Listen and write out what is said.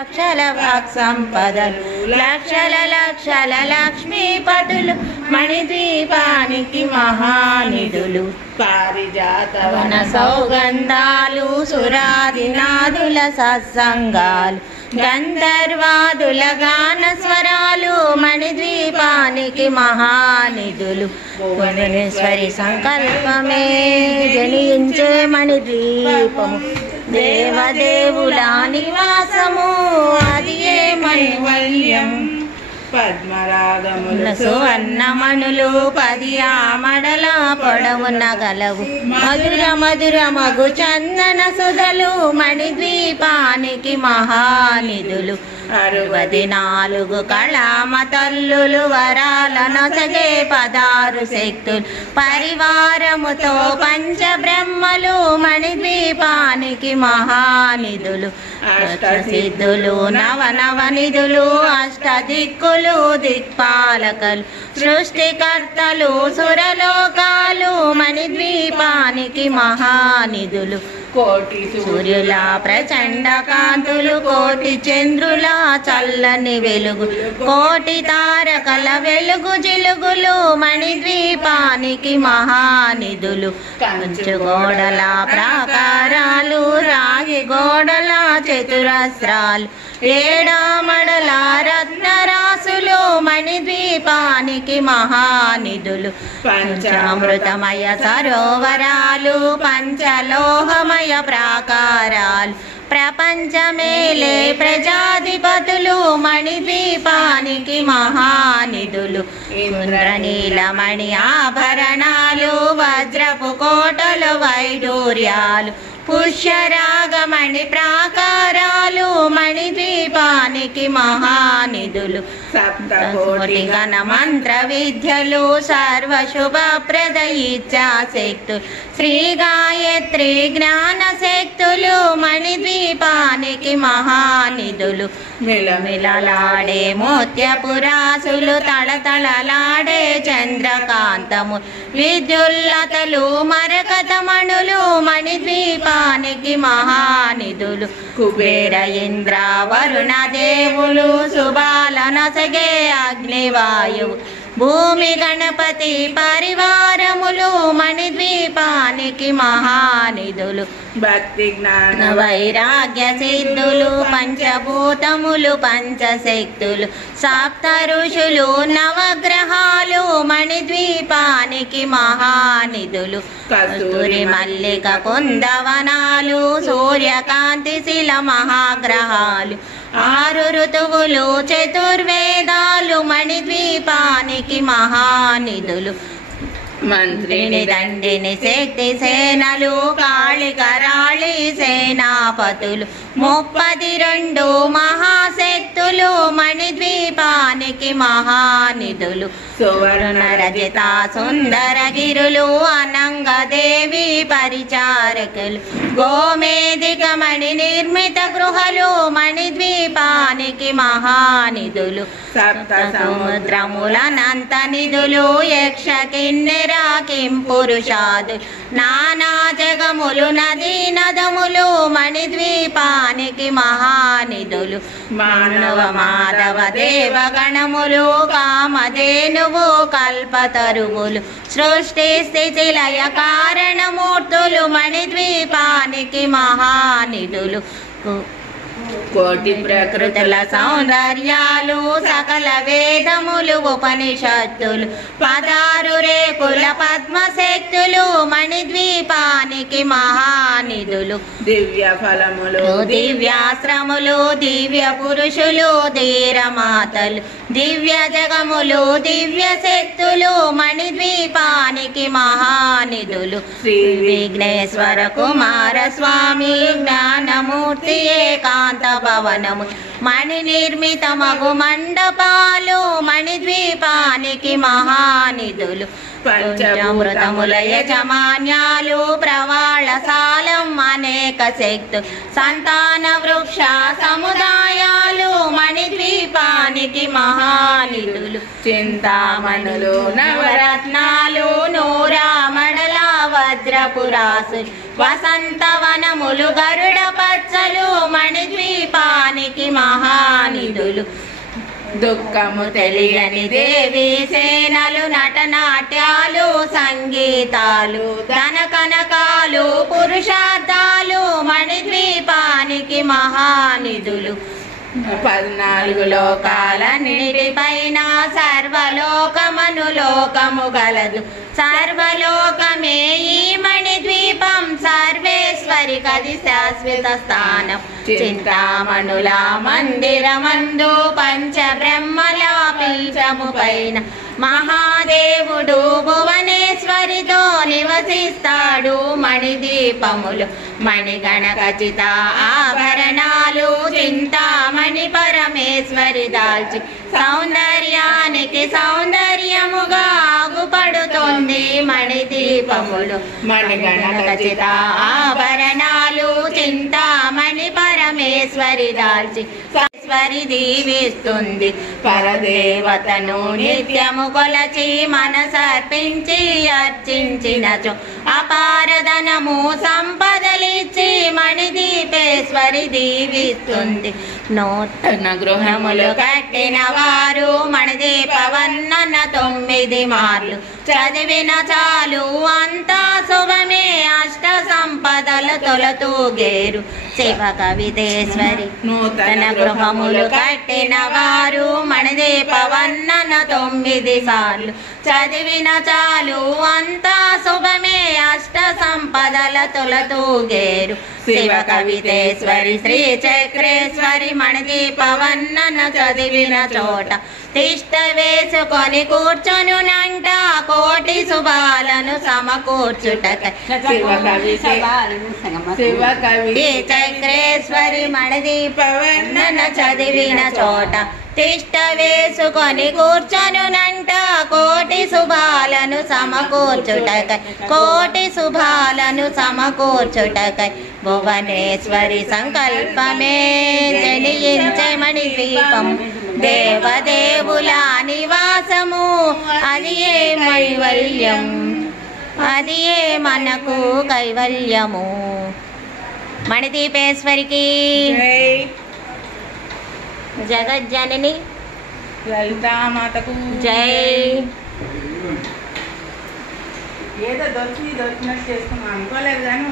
లక్షల వాక్సంపదలు లక్షల లక్షల లక్ష్మీపతులు మణిద్వీపానికి మహానిధులు పారిజాత వన సౌగంధాలు సురాదినాదుల సత్సంగాలు గంధర్వాదుల గాన స్వరాలు మణిద్వీపానికి మహానిధులు భువనేశ్వరి సంకల్పమే జనించే మణిద్వీపము దేవదేవుల నివాసము అది ఏ మణివల్యం పద్మరాగముల సువర్ణమణులు 10 ఆమడల పొడవున గలవు మధుర మధుర మగు చందన సుధలు మణిద్వీపానికి మహానిధులు 64 కళామ తల్లులు వరాల నొసగే 16 శక్తులు పరివారముతో పంచబ్రహ్మలు మణిద్వీపానికి మహానిధులు అష్టసిద్ధులు నవనవనిధులు అష్టదిక్కులు దిక్పాలకలు సృష్టికర్తలు సురలోకాలు మణిద్వీపానికి మహానిధులు కోటి సూర్యుల ప్రచండ కాంతులు కోటి చంద్రుల చల్లని వెలుగు కోటి తారకల వెలుగు జిలుగులు మణిద్వీపానికి మహానిధులు కంచు గోడల ప్రాకారాలు రాగి గోడల చతురస్రాలు ఏడామడల రత్నరాసులు మణిద్వీపానికి మహానిధులు పంచామృతమయ సరోవరాలు పంచలోహమయ ప్రాకారాలు ప్రపంచమేలే ప్రజాధిపతులు మణిద్వీపానికి మహానిధులు ఇంద్రనీలమణి ఆభరణాలు వజ్రపు కోటలు వైడూర్యాలు పుష్యరాగమణి ప్రాకారాలు మణిద్వీపానికి మహానిధులు సప్తకోటి గణ మంత్ర విద్యలు సర్వశుభప్రద ఇచ్ఛాశక్తులు శ్రీ గాయత్రి జ్ఞాన శక్తులు మణిద్వీపానికి మహానిధులు మిలమిలలాడే మోత్యపురాసులు తళతళలాడే చంద్రకాంతము విద్యుల్లతలు మరకతమణులు మణిద్వీపానికి మహానిధులు కుబేర ఇంద్ర వరుణ దేవులు శుభాలనసగే అగ్నివాయువు భూమి గణపతి పరివారములు మణిద్వీపానికి మహానిధులు భక్తి జ్ఞాన వైరాగ్య సిద్ధులు పంచభూతములు పంచశక్తులు సప్త ఋషులు నవగ్రహాలు మణిద్వీపానికి మహానిధులు కస్తూరి మల్లిక కుందవనాలు సూర్యకాంతి శిల మహాగ్రహాలు 6 ఋతువులు చతుర్వేదాలు మణిద్వీపానికి మహానిధులు మంత్రిని దండిని శక్తి సేనలు కాళికరాళి సేనాపతులు 32 మహాశక్తులు మణిద్వీపానికి మహానిధులు సువర్ణ రజిత సుందరగిరులు అనంగదేవి పరిచారకులు గోమేధికమణి నిర్మిత గృహలు మణిద్వీపానికి మహానిధులు సప్త సముద్రములనంత నిధులు యక్ష కిన్నెర కింపురుషాదు నానా జగములు నదీ నదములు మణిద్వీపానికి మహానిధులు మానవ మాధవ దేవగణములు కామధేనువు కల్పతరువులు సృష్టి స్థితి లయ కారణమూర్తులు మణిద్వీపానికి మహానిధులు కోటి ప్రకృతుల సౌందర్యాలు సకల వేదములు ఉపనిషత్తులు 16 రేకుల పద్మశక్తులు మణిద్వీపానికి మహానిధులు దివ్య ఫలములు దివ్యాశ్రములు దివ్య పురుషులు ధీరమాతలు దివ్య జగములు దివ్య శక్తులు మణిద్వీపానికి మహానిధులు శ్రీ విఘ్నేశ్వర కుమార స్వామి జ్ఞానమూర్తి ఏకాంత భవనము మణి నిర్మిత మగు మండపాలు మణిద్వీపానికి మహానిధులు పంచామృతముల యజమాన్యాలు ప్రవాళశాలం అనేక శక్తులు సంతాన వృక్ష సముదాయాలు మణిద్వీపానికి మహానిధులు చింతామణులు నవరత్నాలు నూరామడల వజ్రపురాసులు వసంతవనములు గరుడ పచ్చలు మణిద్వీపానికి దీపానికి మహానిధులు దుఃఖము తెలియని దేవి సేనలు నటనాట్యాలు సంగీతాలు ధన కనకాలు పురుషార్థాలు మణిద్వీపానికి మహానిధులు 14 లోకాలన్నిటిపైన సర్వలోకమను లోకము గలదు సర్వలోకమే ఈ మణిద్వీపం సర్వేశ్వరి కది శాశ్వత స్థానం చింతామణుల మందిరమందు పంచబ్రహ్మల పీఠము పైన మహాదేవుడు భువనేశ్వరితో నివసిస్తాడు మణిదీపములు మణిగణ ఖచ్చిత ఆభరణాలు చింతామణి పరమేశ్వరి దాల్చి సౌందర్యానికి సౌందర్యముగా ఆగుపడుతుంది మణిదీపములు మణిగణ ఖచ్చిత ఆభరణాలు చింతామణి పరమేశ్వరి దాల్చి ఈశ్వరి దీవిస్తుంది పరదేవతను నిత్యము కొలచి మనసర్పించి అర్చించినచో అపారధనము సంపదలిచ్చి మణిదీపేశ్వరి దీవిస్తుంది నూతన గృహములు కట్టిన వారు మణిదీప వర్ణన 9 మార్లు చదివిన చాలు అంతా శుభమే అష్ట సంపదల తొలతూగేరు శివ కవితేశ్వరి నూతన గృహములు కట్టిన వారు మణిదీప వర్ణన 9 సార్లు చదివిన చాలు అంతా శుభమే అష్ట సంపదల తొలతూగేరు శివ కవితేశ్వరి శ్రీ చక్రేశ్వరి మణిదీప వర్ణన చదివిన చోట తిష్ట వేసుకొని కూర్చొనునంట కోటి శుభాలను సమకూర్చుటకై శివ కవి చక్రేశ్వరి మణిదీప వర్ణన చదివిన చోట తిష్ట వేసుకొని కూర్చొనునంట కోటి శుభాలను సమకూర్చుటకై కోటి శుభాలను సమకూర్చుటకై భువనేశ్వరి సంకల్పమే జనించే మణిదీపం దేవదేవుల నివాసము అది ఏ కైవల్యం అది ఏ మనకు కైవల్యము మణిదీపేశ్వరికి జగజ్జనని లలితామాతకు జై ఏదో దొరికినట్టు చేసుకున్నాం అనుకోలేదు కానీ